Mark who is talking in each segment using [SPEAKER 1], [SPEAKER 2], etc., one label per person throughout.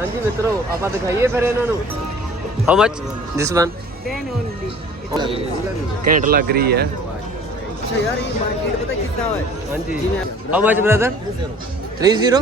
[SPEAKER 1] हाँ जी मित्रों आप दिखाइए फिर इन्होंने how much this one
[SPEAKER 2] 10 only.
[SPEAKER 1] घंट लग रही है
[SPEAKER 2] अच्छा यार ये मार्केट पता कितना है?
[SPEAKER 1] हाँ जी हाउ मच ब्रदर 30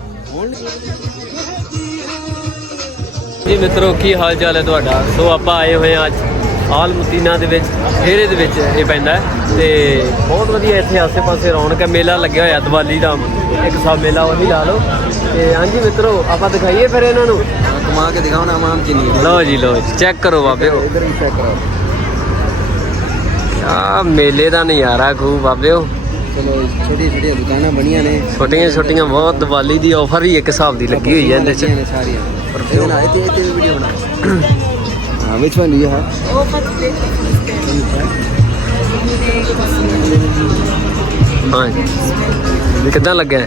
[SPEAKER 1] ਜੀ ਮਿੱਤਰੋ ਕੀ ਹਾਲ ਚਾਲ ਹੈ ਤੁਹਾਡਾ। ਸੋ ਆਪਾਂ ਆਏ ਹੋਏ ਹਾਂ ਅੱਜ ਆਲ ਮਦੀਨਾ ਦੇ ਵਿੱਚ ਠੇਰੇ ਦੇ ਵਿੱਚ ਇਹ ਪੈਂਦਾ ਤੇ ਬਹੁਤ ਵਧੀਆ ਇੱਥੇ ਆਸੇ-ਪਾਸੇ ਰੌਣਕ ਹੈ। ਮੇਲਾ ਲੱਗਿਆ ਹੋਇਆ ਦੀਵਾਲੀ ਦਾ ਇੱਕ ਸਾਲ ਮੇਲਾ ਉਹੀ ਲਾ ਲਓ ਤੇ ਹਾਂਜੀ ਮਿੱਤਰੋ ਆਪਾਂ ਦਿਖਾਈਏ ਫਿਰ ਇਹਨਾਂ ਨੂੰ
[SPEAKER 2] घुमा के दिखाओ ना माम चीनी
[SPEAKER 1] ਲਓ ਜੀ ਚੈੱਕ ਕਰੋ ਬਾਬਿਓ
[SPEAKER 2] इधर ही चेक करो
[SPEAKER 1] ਆ ਮੇਲੇ ਦਾ ਨਜ਼ਾਰਾ ਖੂਬ ਬਾਬਿਓ।
[SPEAKER 2] चलो छोटी छोटी दुकाना बढ़िया ने
[SPEAKER 1] ਛੋਟੀਆਂ ਬਹੁਤ ਦੀਵਾਲੀ ਦੀ ਆਫਰ ਹੀ ਇੱਕ ਹਿਸਾਬ ਦੀ ਲੱਗੀ ਹੋਈ ਹੈ ਇਹਦੇ 'ਚ।
[SPEAKER 2] सारी परफ्यूम ना इतने इतने वीडियो बना हां which one do you have
[SPEAKER 1] ਹਾਂ ਕਿੱਦਾਂ ਲੱਗਾ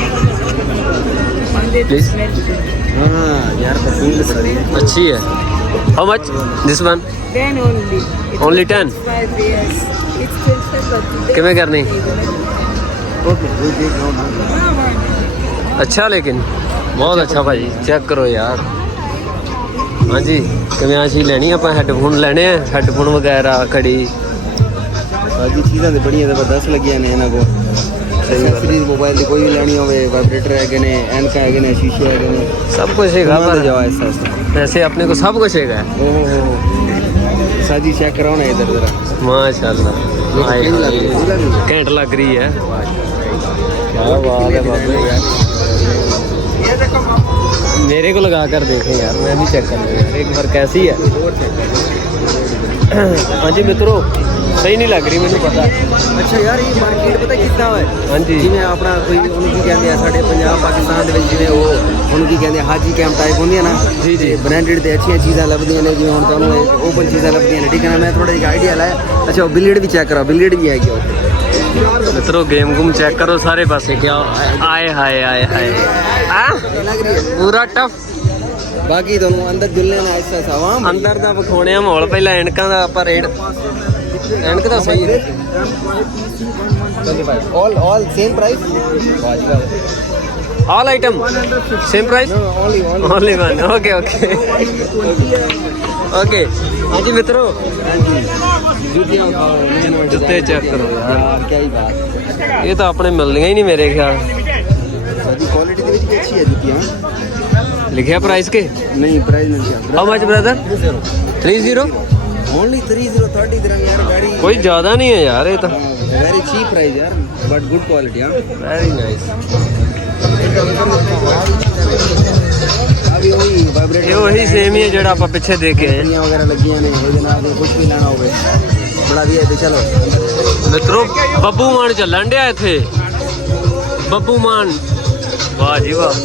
[SPEAKER 1] प्लीज
[SPEAKER 2] हां यार परफ्यूम तो सारी
[SPEAKER 1] अच्छी है how much this one
[SPEAKER 2] 10 only
[SPEAKER 1] only 10
[SPEAKER 2] 5 years it's still
[SPEAKER 1] किवें करनी
[SPEAKER 2] ओके वी टेक नाउ ना
[SPEAKER 1] अच्छा लेकिन बहुत अच्छा भाजी चेक करो यार। हाँ जी किवें आ चीज़ लैनी आप हैडफोन लेने हैं हैडफोन वगैरह घड़ी
[SPEAKER 2] बाकी चीज़ां ते बड़ियां जबरदस्त लगियां ने इन्हां को एक्सेसरीज मोबाइल दी कोई भी लेनी होवे वाइब्रेटर है ने एनका है ने शीशे है ने
[SPEAKER 1] सब कुछ है पर
[SPEAKER 2] जाओ ऐसा
[SPEAKER 1] वैसे अपने को सब कुछ है
[SPEAKER 2] ओहो साजी चेक कराओ ना इधर जरा
[SPEAKER 1] माशाल्लाह घंट लग रही है क्या बात है बाबे मेरे को लगा कर देखें यार मैं भी चेक कर लूँ एक बार कैसी है। हाँ जी मित्रों सही नहीं लग रही मैंने पता।
[SPEAKER 2] अच्छा यार ये मार्केट पता कितना है
[SPEAKER 1] हाँ जी
[SPEAKER 2] जिवें अपना कोई ਉਹਨੂੰ ਕੀ ਕਹਿੰਦੇ ਆ ਸਾਡੇ ਪੰਜਾਬ ਪਾਕਿਸਤਾਨ ਦੇ ਵਿੱਚ ਜਿਵੇਂ ਉਹ ਉਹਨੂੰ ਕੀ ਕਹਿੰਦੇ ਹਾਜੀ ਕੈਂਪ ਟਾਈਪ ਹੁੰਦੀਆਂ ਨਾ
[SPEAKER 1] ਜੀ ਜੀ
[SPEAKER 2] ਬ੍ਰਾਂਡਡ ਤੇ ਅੱਛੀਆਂ ਚੀਜ਼ਾਂ ਲੱਭਦੀਆਂ ਨੇ ਜਿਵੇਂ ਹੁਣ ਤੁਹਾਨੂੰ ਓਪਨ ਚੀਜ਼ਾਂ ਲੱਭਦੀਆਂ ਨੇ ਠੀਕ ਹੈ ਨਾ ਮੈਂ ਥੋੜਾ ਜਿਹਾ ਆਈਡੀਆ ਲਾਇਆ। ਅੱਛਾ ਬਿਲੀਅਰਡ ਵੀ ਚੈੱਕ ਕਰਾਓ ਬਿਲੀਅਰਡ ਵੀ ਹੈਗੀ ਉੱਥੇ
[SPEAKER 1] मित्रों गेम गुम चेक करो सारे पासे क्या आए हाय आए हाय
[SPEAKER 2] ਲੱਗ ਰਹੀ ਹੈ
[SPEAKER 1] पूरा टफ
[SPEAKER 2] ਬਾਕੀ ਤੁਹਾਨੂੰ ਅੰਦਰ ਦੁੱਲੇ ਨਾਲ ਐਸਾ ਸਵਾਮ
[SPEAKER 1] ਅੰਦਰ ਦਾ ਵਿਖਾਉਣਿਆ ਮਾਹੌਲ ਪਹਿਲਾਂ ਐਨਕਾਂ ਦਾ ਆਪਾਂ ਰੇਟ ਐਨਕ ਦਾ ਸਹੀ ਹੈ
[SPEAKER 2] all same price
[SPEAKER 1] all item same price
[SPEAKER 2] no
[SPEAKER 1] only one okay हाँ जी मित्रों
[SPEAKER 2] ਜੁੱਤੀਆਂ
[SPEAKER 1] जूते चेक करो यार
[SPEAKER 2] ਕੀ ਹੀ ਬਾਤ
[SPEAKER 1] ये तो अपने मिलनियां ही नहीं मेरे ख्याल
[SPEAKER 2] ਸਾਡੀ ਕੁਆਲਿਟੀ ਦੇ ਵਿੱਚ ਵੀ ਅੱਛੀ ਹੈ ਜੁੱਤੀਆਂ
[SPEAKER 1] लिखा प्राइस के
[SPEAKER 2] ਨਹੀਂ ਪ੍ਰਾਈਸ ਨਹੀਂ ਲਿਖਿਆ
[SPEAKER 1] how much brother 30
[SPEAKER 2] only 30 dirham यार गाड़ी
[SPEAKER 1] कोई ज्यादा नहीं है यार ये तो
[SPEAKER 2] वेरी चीप प्राइस यार बट गुड क्वालिटी हां
[SPEAKER 1] वेरी नाइस
[SPEAKER 2] अभी वही वाइब्रेटर
[SPEAKER 1] ये वही सेम ही है जेड़ा आप पीछे देखे हैं
[SPEAKER 2] दुनिया वगैरह लगियां ने ਇਹਦੇ ਨਾਲ ਕੁਝ ਵੀ ਲੈਣਾ ਹੋਵੇ ਬੜਾ ਵੀ ਹੈ ਤੇ ਚਲੋ
[SPEAKER 1] मित्रों बब्बू मान चलन डया इथे बब्बू मान वाह जी वाह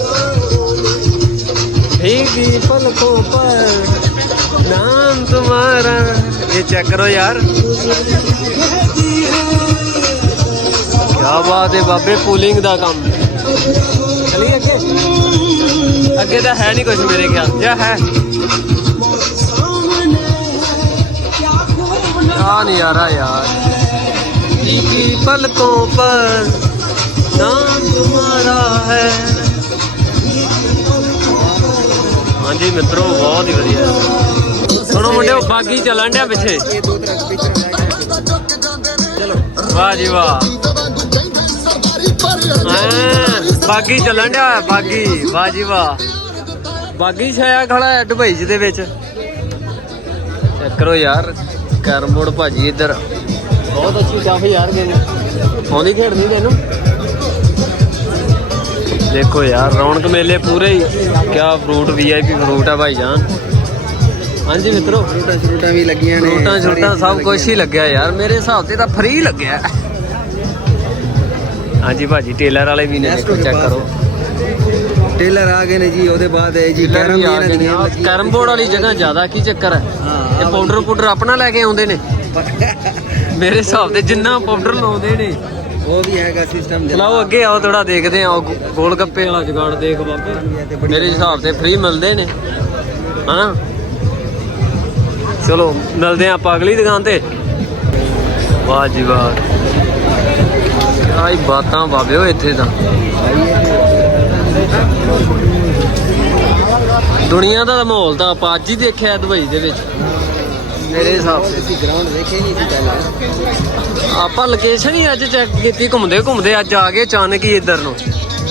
[SPEAKER 1] भीगी पलकों पर नाम तुम्हारा ये चेक करो यार क्या बात है बाबे पुलिंग दा काम चलिए अगे तो है नहीं कुछ मेरे ख्याल या है नजारा यार भीगी पलकों पर नाम तुम्हारा है। हाँ जी मित्रों बहुत ही बढ़िया सुनो मुंडे बागी चलन डया पिछे वाह जी वाह बागी चलन डया बागी वाह जी वाह बागी छाया खड़ा है दुबई दे विच चेक करो यार कैरम बोर्ड भाजी इधर बहुत अच्छी टफ यार गेम आँधी खेडनी तेनू देखो यार रौनक मेले पूरे ही क्या फ्रूट VIP फ्रूट है भाईजान। हाँ जी मित्रों
[SPEAKER 2] फ्रूटा भी लगियां ने
[SPEAKER 1] फ्रूटा सब कुछ ही लग्या यार मेरे हिसाब से तो फ्री लग्या। हाँ जी भाजी टेलर वाले भी ने देखो चेक करो
[SPEAKER 2] टेलर आ गए ने जी ओदे बाद है जी
[SPEAKER 1] कैरम बोर्ड वाली जगह ज्यादा की चक्कर है ये पाउडर अपना लेके आउंदे ने मेरे हिसाब से जिन्ना पाउडर लाउंदे ने
[SPEAKER 2] वो भी हैगा सिस्टम
[SPEAKER 1] चलाओ अगे आओ थोड़ा देखते हैं गोल गप्पे वाला जुगाड़ देख बाबे मेरे हिसाब से फ्री मिलते ने है ना। चलो मिलते हैं आप अगली दुकान पे। वाह जी वाह आई बातां बाबे हो इत्थे तां ਦੁਨੀਆ ਦਾ ਮਾਹੌਲ ਤਾਂ ਆਪਾਂ ਅੱਜ ਹੀ ਦੇਖਿਆ ਦੁਬਈ ਦੇ ਵਿੱਚ ਮੇਰੇ ਹਿਸਾਬ ਨਾਲ।
[SPEAKER 2] ਅਸੀਂ ਗਰਾਊਂਡ ਦੇਖੇ ਨਹੀਂ ਸੀ ਪਹਿਲਾਂ।
[SPEAKER 1] ਆਪਾਂ ਲੋਕੇਸ਼ਨ ਹੀ ਅੱਜ ਚੈੱਕ ਕੀਤੀ ਘੁੰਮਦੇ ਘੁੰਮਦੇ ਅੱਜ ਆ ਗਏ ਅਚਾਨਕ ਹੀ ਇੱਧਰ ਨੂੰ।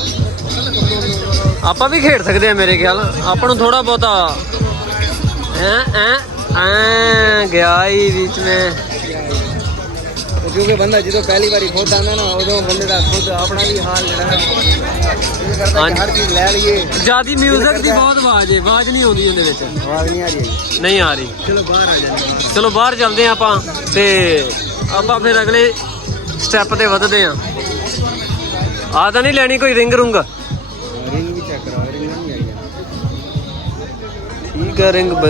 [SPEAKER 1] ਆਪਾਂ ਵੀ ਖੇਡ ਸਕਦੇ ਆ ਮੇਰੇ ਖਿਆਲ। ਆਪਾਂ ਨੂੰ ਥੋੜਾ ਬਹੁਤਾ ਗਿਆ ਹੀ ਵਿੱਚ ਮੈਂ।
[SPEAKER 2] ਕਿਉਂਕਿ ਬੰਦਾ ਜਦੋਂ ਪਹਿਲੀ ਵਾਰੀ ਖੁਦ ਆਉਂਦਾ ਨਾ ਉਦੋਂ ਬੰਦੇ ਦਾ ਖੁਦ ਆਪਣਾ ਵੀ ਹਾਲ ਜਿਹੜਾ ਇਹ ਕਰਦਾ ਕਿ ਹਰ ਚੀਜ਼ ਲੈ ਲਈਏ।
[SPEAKER 1] ਜਿਆਦੀ ਮਿਊਜ਼ਿਕ ਦੀ ਬਹੁਤ ਆਵਾਜ਼ ਹੈ, ਆਵਾਜ਼ ਨਹੀਂ ਆਉਂਦੀ ਇਹਦੇ ਵਿੱਚ।
[SPEAKER 2] ਆਵਾਜ਼ ਨਹੀਂ ਆ ਰਹੀ ਹੈ।
[SPEAKER 1] ਨਹੀਂ ਆ ਰਹੀ।
[SPEAKER 2] ਚਲੋ ਬਾਹਰ ਆ ਜਾਂਦੇ।
[SPEAKER 1] ਚਲੋ ਬਾਹਰ ਚੱਲਦੇ ਆ ਆਪਾਂ ਤੇ ਆਪਾਂ ਫਿਰ ਅਗਲੇ ਸਟੈਪ ਤੇ ਵਧਦੇ ਆ। ਆ ਤਾਂ ਨਹੀਂ ਲੈਣੀ ਕੋਈ ਰਿੰਗ ਰੁੰਗ?
[SPEAKER 2] ਰਿੰਗ ਵੀ ਚੈੱਕ ਕਰਾਓ, ਰਿੰਗ ਨਹੀਂ ਆਈ।
[SPEAKER 1] ਠੀਕ ਹੈ ਰਿੰਗ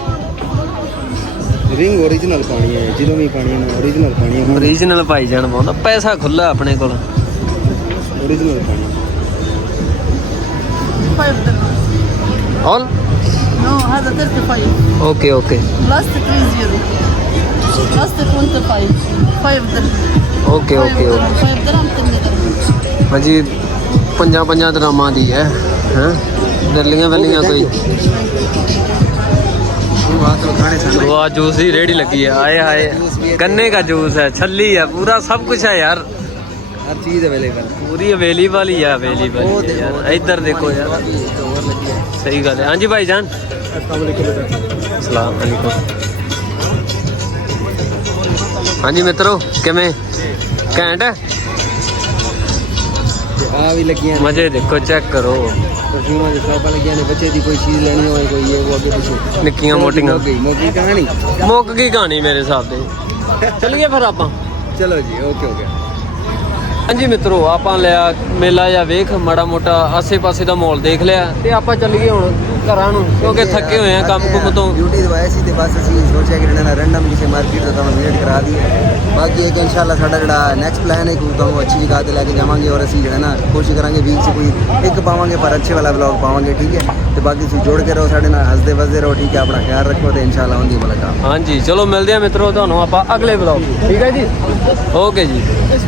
[SPEAKER 2] ਰਿੰਗ ओरिजिनल ਪਾਣੀ ਹੈ, ਜਦੋਂ ਵੀ ਪਾਣੀ ਹੈ ओरिजिनल ਪਾਣੀ ਹੈ।
[SPEAKER 1] ਓਰੀਜਨਲ ਪਾਈ ਜਾਣ ਪਾਉਂਦਾ, ਪੈਸਾ ਖੁੱਲਾ ਆਪਣੇ ਕੋਲ।
[SPEAKER 2] ओरिजिनल पानी
[SPEAKER 3] 5 dirham.
[SPEAKER 1] ऑल
[SPEAKER 3] No, هذا 35.
[SPEAKER 1] Okay okay
[SPEAKER 3] Plastic 30. Plastic 25. 5 dirham.
[SPEAKER 1] Okay okay okay
[SPEAKER 3] 5 dirham 10 dirham.
[SPEAKER 1] ਭਾਜੀ 5 ਦਰਾਮਾਂ ਦੀ ਹੈ ਹਾਂ ਦਰਲੀਆਂ ਵੱਲੀਆਂ ਕੋਈ। वाह जूस ही रेडी लगी है। आए हाय गन्ने का जूस है, छल्ली है, पूरा सब कुछ है यार।
[SPEAKER 2] हर चीज अवेलेबल
[SPEAKER 1] पूरी अवेलेबल ही है, अवेलेबल यार। इधर देखो यार, सही गल है। हाँ जी भाईजान, अस्सलाम वालेकुम। हाँ जी मित्रों, किवें घैंट है?
[SPEAKER 2] आ भी लगी हैं
[SPEAKER 1] मजे देखो, चेक करो।
[SPEAKER 2] परफ्यूम जो शॉप लगी ने बच्चे दी कोई चीज लेनी हो कोई ये वो आगे पीछे
[SPEAKER 1] निक्कियां मोटियां
[SPEAKER 2] मोटी कहानी
[SPEAKER 1] मुक गई कहानी मेरे हिसाब से। चलिए फिर आप।
[SPEAKER 2] चलो जी, ओके ओके।
[SPEAKER 1] ਹਾਂਜੀ ਮਿੱਤਰੋ, ਆਪਾਂ ਲਿਆ ਮੇਲਾ ਜਾਂ ਵੇਖ ਮਾੜਾ ਮੋਟਾ ਆਸੇ-ਪਾਸੇ ਦਾ ਮਾਹੌਲ ਦੇਖ ਲਿਆ ਤੇ ਆਪਾਂ ਚੱਲੀਏ ਹੁਣ ਘਰਾਂ ਨੂੰ ਕਿਉਂਕਿ ਥੱਕੇ ਹੋਏ ਆ ਕੰਮ ਕੁੰਮ ਤੋਂ।
[SPEAKER 2] ਡਿਊਟੀ ਦਵਾਈ ਸੀ ਤੇ ਬਸ ਅਸੀਂ ਸੋਚਿਆ ਕਿ ਜਿਹੜਾ ਰੈਂਡਮ ਕਿਸੇ ਮਾਰਕੀਟ ਤੋਂ ਤੁਹਾਨੂੰ ਵਿਜ਼ਿਟ ਕਰਾ ਦਈਏ। ਬਾਕੀ ਇੱਕ ਇਨਸ਼ਾਅੱਲਾ ਸਾਡਾ ਜਿਹੜਾ ਨੈਕਸਟ ਪਲਾਨ ਹੈ ਕਿ ਤੁਹਾਨੂੰ ਅੱਛੀ ਜਗ੍ਹਾ ਤੇ ਲੈ ਕੇ ਜਾਵਾਂਗੇ ਔਰ ਅਸੀਂ ਜਿਹੜਾ ਨਾ ਕੋਸ਼ਿਸ਼ ਕਰਾਂਗੇ ਵੀਕ 'ਚ ਕੋਈ ਇੱਕ ਪਾਵਾਂਗੇ ਪਰ ਅੱਛੇ ਵਾਲਾ ਵਲੌਗ ਪਾਵਾਂਗੇ, ਠੀਕ ਹੈ। ਤੇ ਬਾਕੀ ਤੁਸੀਂ ਜੁੜ ਕੇ ਰਹੋ ਸਾਡੇ ਨਾਲ, ਹੱਸਦੇ ਵਸਦੇ ਰਹੋ, ਠੀਕ ਹੈ। ਆਪਣਾ ਖਿਆਲ ਰੱਖੋ ਤੇ ਇਨਸ਼ਾਅੱਲਾ ਹੁੰਦੀ ਮੁਲਾਕਾਤ।
[SPEAKER 1] ਹਾਂਜੀ ਚਲੋ ਮਿਲਦੇ ਆ ਮਿੱਤਰੋ ਤੁਹਾਨੂੰ ਆਪਾਂ ਅਗਲੇ ਵਲੌਗ, ਠੀਕ ਹੈ ਜੀ। ਓਕੇ ਜੀ।